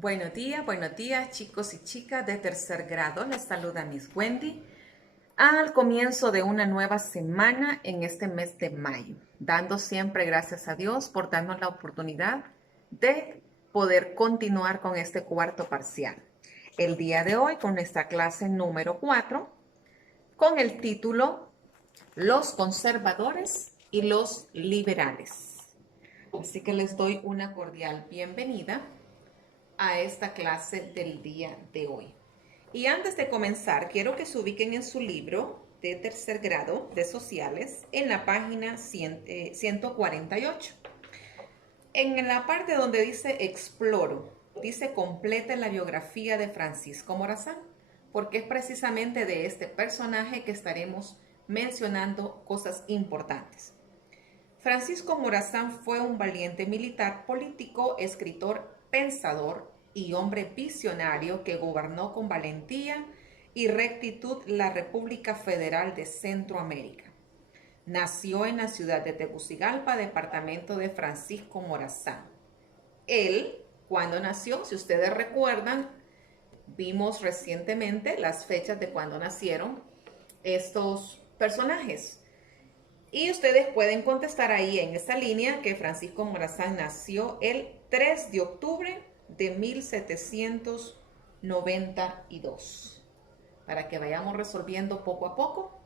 Buenos días chicos y chicas de tercer grado. Les saluda Miss Wendy al comienzo de una nueva semana en este mes de mayo, dando siempre gracias a Dios por darnos la oportunidad de poder continuar con este cuarto parcial. El día de hoy con nuestra clase número 4 con el título Los conservadores y los liberales. Así que les doy una cordial bienvenida a esta clase del día de hoy. Y antes de comenzar, quiero que se ubiquen en su libro de tercer grado de sociales en la página 148. En la parte donde dice exploro, dice completa la biografía de Francisco Morazán, porque es precisamente de este personaje que estaremos mencionando cosas importantes. Francisco Morazán fue un valiente militar, político, escritor, pensador y hombre visionario que gobernó con valentía y rectitud la República Federal de Centroamérica. Nació en la ciudad de Tegucigalpa, departamento de Francisco Morazán. Él, cuando nació, si ustedes recuerdan, vimos recientemente las fechas de cuando nacieron estos personajes. Y ustedes pueden contestar ahí en esa línea que Francisco Morazán nació el 3 de octubre de 1792, para que vayamos resolviendo poco a poco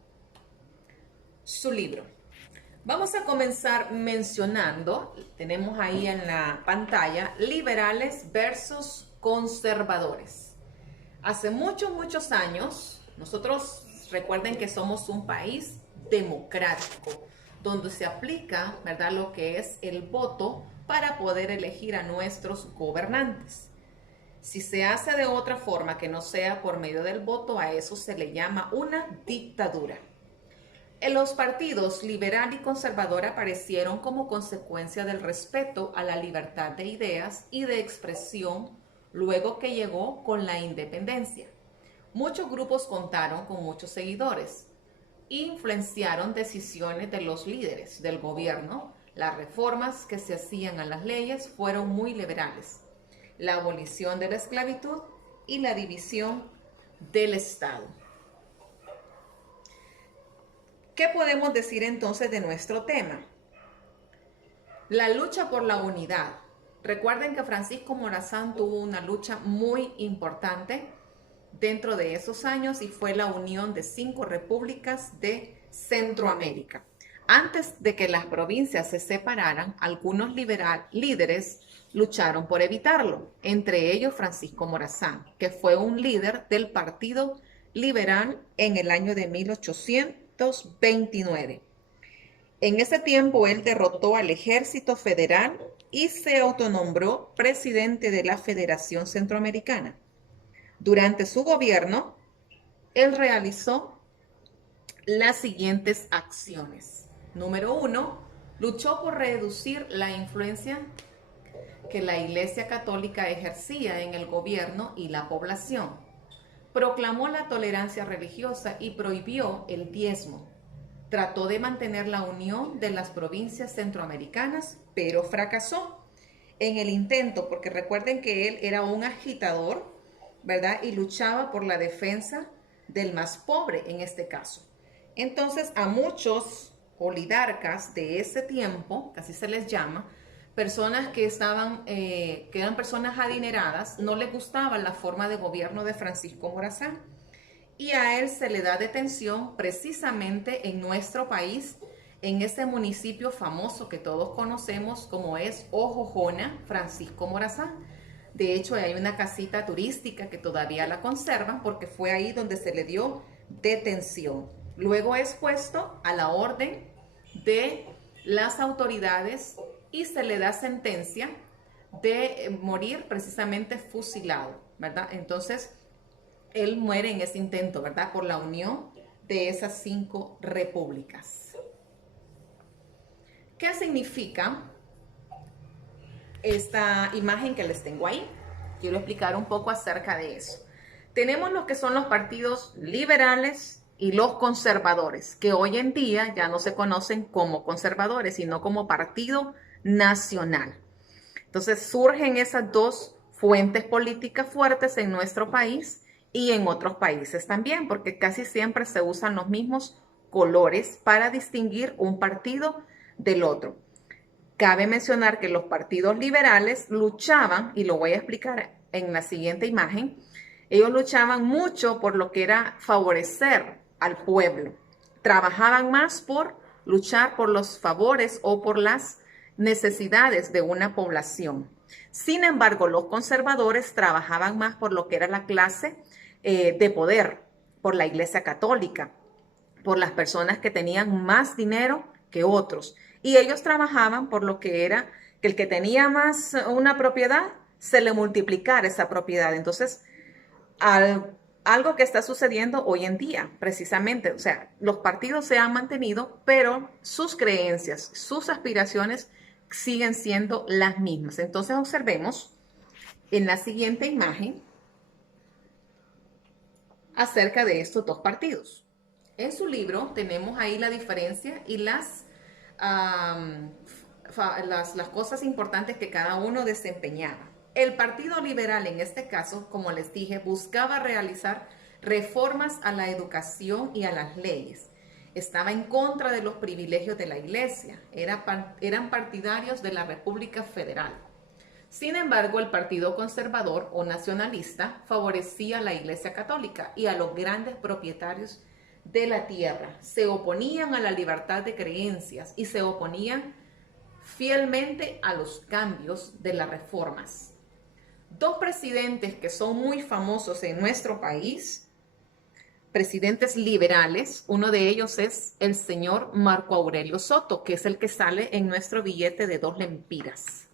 su libro. Vamos a comenzar mencionando, tenemos ahí en la pantalla, liberales versus conservadores. Hace muchos años, nosotros recuerden que somos un país democrático, donde se aplica, ¿verdad?, lo que es el voto para poder elegir a nuestros gobernantes. Si se hace de otra forma que no sea por medio del voto, a eso se le llama una dictadura. En los partidos liberal y conservador aparecieron como consecuencia del respeto a la libertad de ideas y de expresión luego que llegó con la independencia. Muchos grupos contaron con muchos seguidores. Influenciaron decisiones de los líderes del gobierno. Las reformas que se hacían a las leyes fueron muy liberales. La abolición de la esclavitud y la división del Estado. ¿Qué podemos decir entonces de nuestro tema? La lucha por la unidad. Recuerden que Francisco Morazán tuvo una lucha muy importante dentro de esos años y fue la unión de 5 repúblicas de Centroamérica. Antes de que las provincias se separaran, algunos líderes lucharon por evitarlo, entre ellos Francisco Morazán, que fue un líder del Partido Liberal en el año de 1829. En ese tiempo él derrotó al ejército federal y se autonombró presidente de la Federación Centroamericana. Durante su gobierno, él realizó las siguientes acciones. Número 1, luchó por reducir la influencia que la Iglesia Católica ejercía en el gobierno y la población. Proclamó la tolerancia religiosa y prohibió el diezmo. Trató de mantener la unión de las provincias centroamericanas, pero fracasó en el intento, porque recuerden que él era un agitador, ¿verdad? Y luchaba por la defensa del más pobre en este caso. Entonces, a muchos oligarcas de ese tiempo, que así se les llama, personas que eran personas adineradas, no les gustaba la forma de gobierno de Francisco Morazán. Y a él se le da detención precisamente en nuestro país, en ese municipio famoso que todos conocemos como es Ojojona, Francisco Morazán. De hecho, hay una casita turística que todavía la conservan porque fue ahí donde se le dio detención. Luego es puesto a la orden de las autoridades y se le da sentencia de morir precisamente fusilado, ¿verdad? Entonces, él muere en ese intento, ¿verdad?, por la unión de esas 5 repúblicas. ¿Qué significa esta imagen que les tengo ahí? Quiero explicar un poco acerca de eso. Tenemos lo que son los partidos liberales y los conservadores, que hoy en día ya no se conocen como conservadores, sino como Partido Nacional. Entonces surgen esas dos fuentes políticas fuertes en nuestro país y en otros países también, porque casi siempre se usan los mismos colores para distinguir un partido del otro. Cabe mencionar que los partidos liberales luchaban, y lo voy a explicar en la siguiente imagen, ellos luchaban mucho por lo que era favorecer al pueblo. Trabajaban más por luchar por los favores o por las necesidades de una población. Sin embargo, los conservadores trabajaban más por lo que era la clase de poder, por la Iglesia Católica, por las personas que tenían más dinero que otros. Y ellos trabajaban por lo que era que el que tenía más una propiedad, se le multiplicara esa propiedad. Entonces, algo que está sucediendo hoy en día, precisamente, o sea, los partidos se han mantenido, pero sus creencias, sus aspiraciones siguen siendo las mismas. Entonces, observemos en la siguiente imagen acerca de estos dos partidos. En su libro tenemos ahí la diferencia y las cosas importantes que cada uno desempeñaba. El Partido Liberal, en este caso, como les dije, buscaba realizar reformas a la educación y a las leyes. Estaba en contra de los privilegios de la Iglesia. Eran partidarios de la República Federal. Sin embargo, el Partido Conservador o Nacionalista favorecía a la Iglesia Católica y a los grandes propietarios de la tierra. Se oponían a la libertad de creencias y se oponían fielmente a los cambios de las reformas. Dos presidentes que son muy famosos en nuestro país, presidentes liberales, uno de ellos es el señor Marco Aurelio Soto, que es el que sale en nuestro billete de 2 lempiras.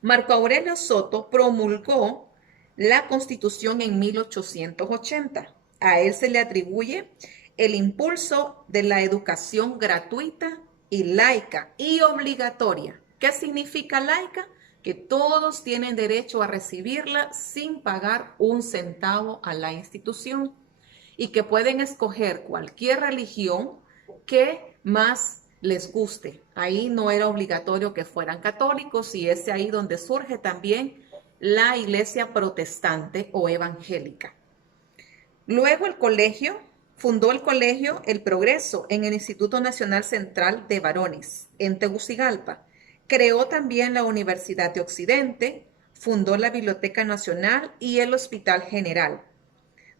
Marco Aurelio Soto promulgó la Constitución en 1880. A él se le atribuye el impulso de la educación gratuita y laica y obligatoria. ¿Qué significa laica? Que todos tienen derecho a recibirla sin pagar un centavo a la institución y que pueden escoger cualquier religión que más les guste. Ahí no era obligatorio que fueran católicos y es ahí donde surge también la iglesia protestante o evangélica. Luego fundó el colegio El Progreso en el Instituto Nacional Central de Varones, en Tegucigalpa. Creó también la Universidad de Occidente, fundó la Biblioteca Nacional y el Hospital General.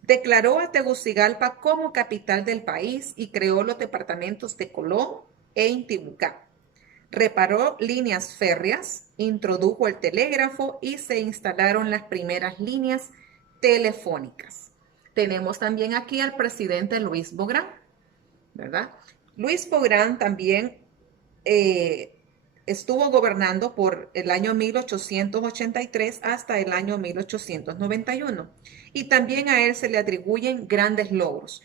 Declaró a Tegucigalpa como capital del país y creó los departamentos de Colón e Intibucá. Reparó líneas férreas, introdujo el telégrafo y se instalaron las primeras líneas telefónicas. Tenemos también aquí al presidente Luis Bográn, ¿verdad? Luis Bográn también estuvo gobernando por el año 1883 hasta el año 1891. Y también a él se le atribuyen grandes logros.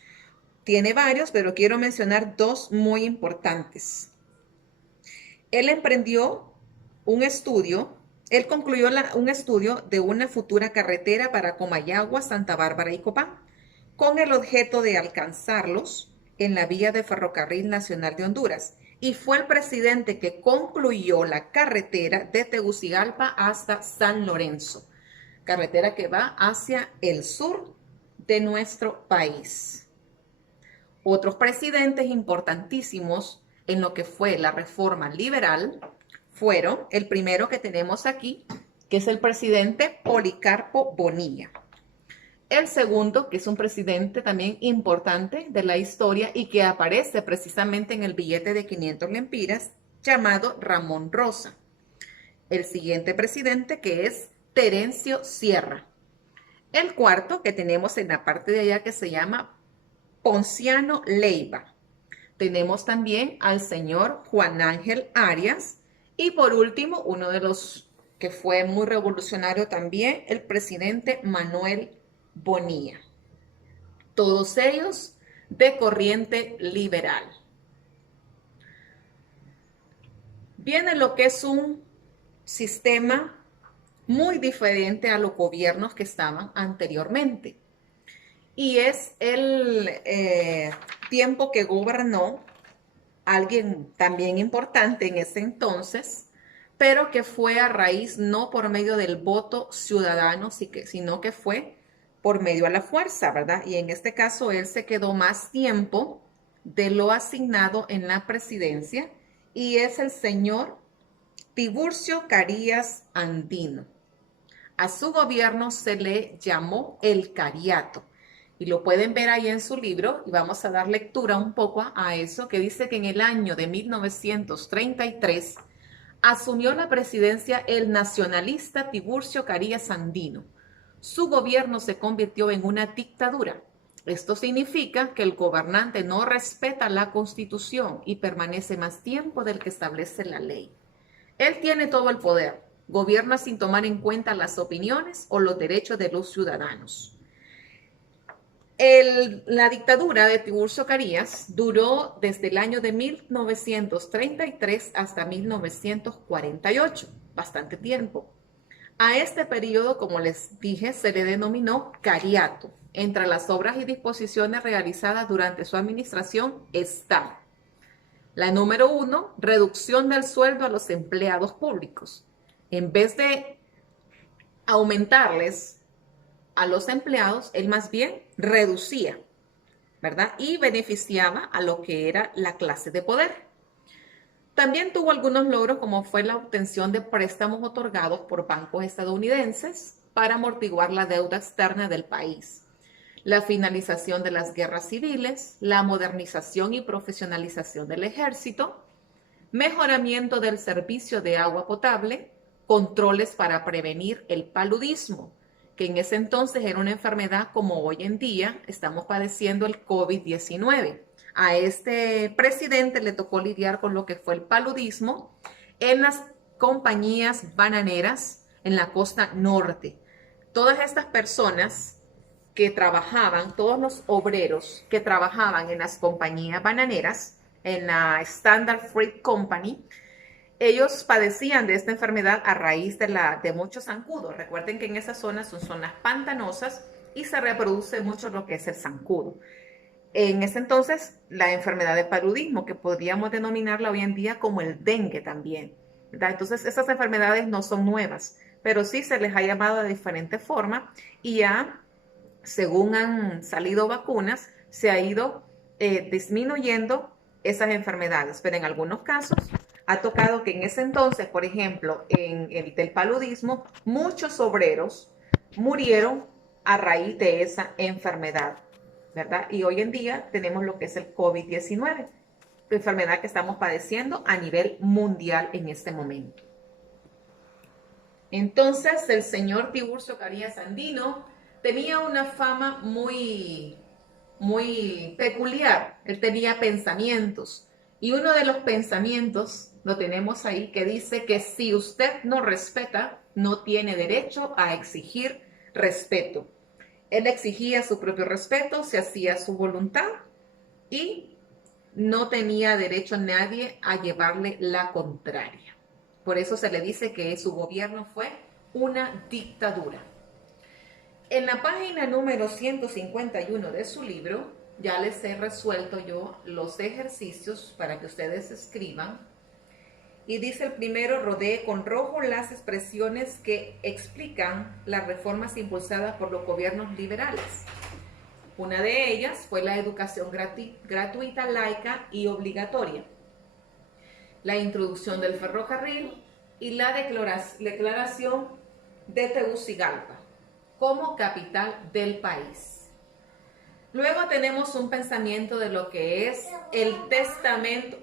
Tiene varios, pero quiero mencionar dos muy importantes. Él emprendió un estudio, él concluyó un estudio de una futura carretera para Comayagua, Santa Bárbara y Copán, con el objeto de alcanzarlos en la vía de Ferrocarril Nacional de Honduras. Y fue el presidente que concluyó la carretera de Tegucigalpa hasta San Lorenzo, carretera que va hacia el sur de nuestro país. Otros presidentes importantísimos en lo que fue la reforma liberal fueron el primero que tenemos aquí, que es el presidente Policarpo Bonilla. El segundo, que es un presidente también importante de la historia y que aparece precisamente en el billete de 500 lempiras, llamado Ramón Rosa. El siguiente presidente, que es Terencio Sierra. El cuarto, que tenemos en la parte de allá, que se llama Ponciano Leiva. Tenemos también al señor Juan Ángel Arias. Y por último, uno de los que fue muy revolucionario también, el presidente Manuel Bonilla. Todos ellos de corriente liberal. Viene lo que es un sistema muy diferente a los gobiernos que estaban anteriormente. Y es el tiempo que gobernó alguien también importante en ese entonces, pero que fue a raíz no por medio del voto ciudadano, sino que fue por medio a la fuerza, ¿verdad? Y en este caso él se quedó más tiempo de lo asignado en la presidencia y es el señor Tiburcio Carías Andino. A su gobierno se le llamó el Cariato. Y lo pueden ver ahí en su libro y vamos a dar lectura un poco a eso, que dice que en el año de 1933 asumió la presidencia el nacionalista Tiburcio Carías Andino. Su gobierno se convirtió en una dictadura. Esto significa que el gobernante no respeta la Constitución y permanece más tiempo del que establece la ley. Él tiene todo el poder, gobierna sin tomar en cuenta las opiniones o los derechos de los ciudadanos. La dictadura de Tiburcio Carías duró desde el año de 1933 hasta 1948, bastante tiempo. A este periodo, como les dije, se le denominó Cariato. Entre las obras y disposiciones realizadas durante su administración está la número 1, reducción del sueldo a los empleados públicos. En vez de aumentarles a los empleados, él más bien reducía, ¿verdad? Y beneficiaba a lo que era la clase de poder. También tuvo algunos logros, como fue la obtención de préstamos otorgados por bancos estadounidenses para amortiguar la deuda externa del país, la finalización de las guerras civiles, la modernización y profesionalización del ejército, mejoramiento del servicio de agua potable, controles para prevenir el paludismo, que en ese entonces era una enfermedad como hoy en día estamos padeciendo el COVID-19. A este presidente le tocó lidiar con lo que fue el paludismo en las compañías bananeras en la costa norte. Todas estas personas que trabajaban, todos los obreros que trabajaban en las compañías bananeras, en la Standard Fruit Company, ellos padecían de esta enfermedad a raíz de muchos zancudos. Recuerden que en esas zonas son zonas pantanosas y se reproduce mucho lo que es el zancudo. En ese entonces, la enfermedad del paludismo, que podríamos denominarla hoy en día como el dengue también, ¿verdad? Entonces, esas enfermedades no son nuevas, pero sí se les ha llamado de diferente forma y ya, según han salido vacunas, se ha ido disminuyendo esas enfermedades, pero en algunos casos ha tocado que en ese entonces, por ejemplo, en el del paludismo, muchos obreros murieron a raíz de esa enfermedad, ¿verdad? Y hoy en día tenemos lo que es el COVID-19, la enfermedad que estamos padeciendo a nivel mundial en este momento. Entonces, el señor Tiburcio Carías Andino tenía una fama muy peculiar. Él tenía pensamientos. Y uno de los pensamientos lo tenemos ahí, que dice que si usted no respeta, no tiene derecho a exigir respeto. Él exigía su propio respeto, se hacía su voluntad y no tenía derecho nadie a llevarle la contraria. Por eso se le dice que su gobierno fue una dictadura. En la página número 151 de su libro, ya les he resuelto yo los ejercicios para que ustedes escriban. Y dice el primero: rodee con rojo las expresiones que explican las reformas impulsadas por los gobiernos liberales. Una de ellas fue la educación gratuita, laica y obligatoria, la introducción del ferrocarril y la declaración de Tegucigalpa como capital del país. Luego tenemos un pensamiento de lo que es el testamento.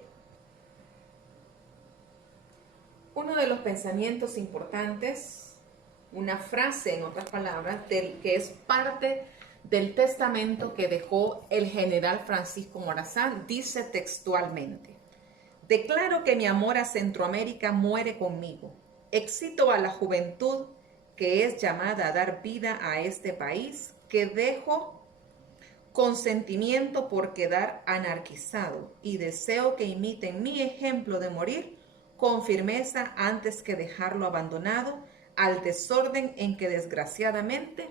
Uno de los pensamientos importantes, una frase en otras palabras, que es parte del testamento que dejó el general Francisco Morazán, dice textualmente: declaro que mi amor a Centroamérica muere conmigo. Excito a la juventud que es llamada a dar vida a este país, que dejo con sentimiento por quedar anarquizado y deseo que imiten mi ejemplo de morir con firmeza antes que dejarlo abandonado al desorden en que desgraciadamente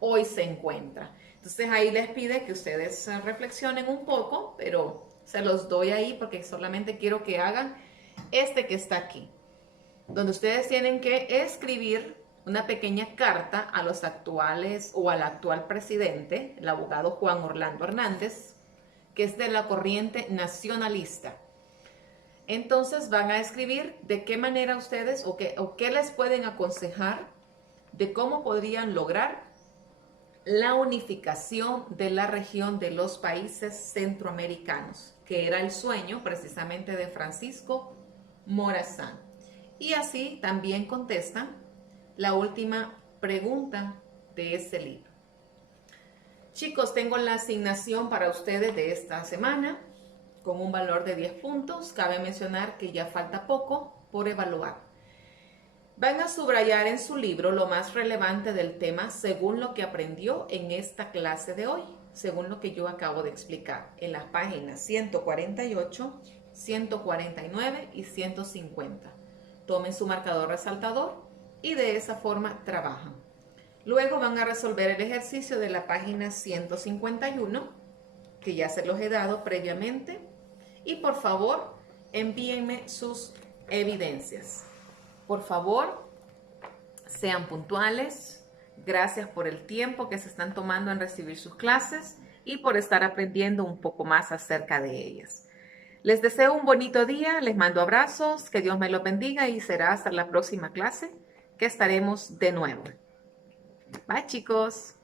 hoy se encuentra. Entonces ahí les pide que ustedes reflexionen un poco, pero se los doy ahí porque solamente quiero que hagan este que está aquí. donde ustedes tienen que escribir una pequeña carta a los actuales o al actual presidente, el abogado Juan Orlando Hernández, que es de la corriente nacionalista. Entonces van a escribir de qué manera ustedes o qué les pueden aconsejar de cómo podrían lograr la unificación de la región de los países centroamericanos, que era el sueño precisamente de Francisco Morazán. Y así también contestan la última pregunta de este libro. Chicos, tengo la asignación para ustedes de esta semana con un valor de 10 puntos. Cabe mencionar que ya falta poco por evaluar. Van a subrayar en su libro lo más relevante del tema según lo que aprendió en esta clase de hoy, según lo que yo acabo de explicar en las páginas 148, 149 y 150. Tomen su marcador resaltador y de esa forma trabajan. Luego van a resolver el ejercicio de la página 151, que ya se los he dado previamente. Y por favor, envíenme sus evidencias. Por favor, sean puntuales. Gracias por el tiempo que se están tomando en recibir sus clases y por estar aprendiendo un poco más acerca de ellas. Les deseo un bonito día, les mando abrazos, que Dios me los bendiga y será hasta la próxima clase que estaremos de nuevo. Bye, chicos.